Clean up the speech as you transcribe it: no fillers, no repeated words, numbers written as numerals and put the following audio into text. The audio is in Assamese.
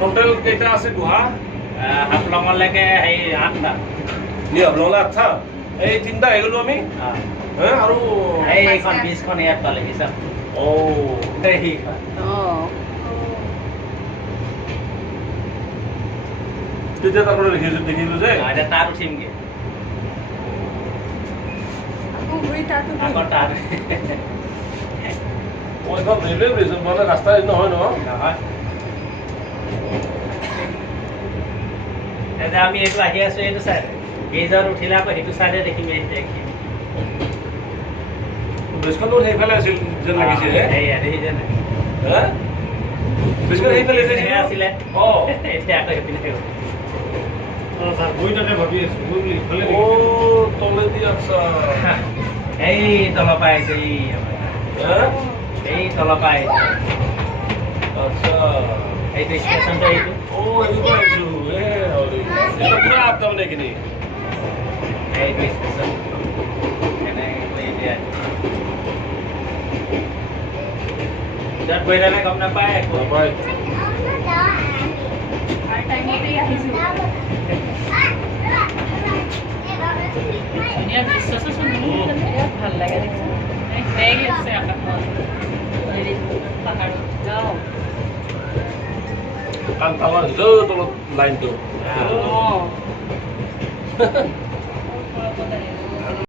টোটেল কেইটা আছে গুহা হাফলঙলৈকে হেৰি 8টা হাফলঙলৈ 8টা এই 3টা আহি গ'লো আমি আৰু এইখন 20খন ইয়াত পালেহি চাওক সেইখন তেতিয়া তাৰপৰা দেখিলো যে এতিয়া তাত উঠিমগৈ আকৌ তাত এইখন ৰেলৱে ব্ৰিজ মানে ৰাস্তা নহয় নহয় এতিয়া আমি এইটো আহি আছো এইটো চাইডে ব্ৰিজত উঠিলে আকৌ সেইটো চাইডে দেখিম ব্ৰিজখনো সেইফালে আছিল যেন লাগিছে ব্ৰিজখন সেইফালে আছিলে এতিয়া আকৌ সেইপিনে ভাবি আছো তলেদি আচ্ছা এই তলৰ পৰা আহিছে এই তলৰ পৰা আহিছে আচ্ছা এইটো ষ্টেচনটো এইটো এইটো আহিছো পুৰা আপ তাৰমানে এইখিনি এইটো ষ্টেচন এতিয়া য'ত গৈ থাকে গম নাপায় একো নাপায় ভাল লাগে আছে কাৰণ টাৱাৰ তলত লাইনটো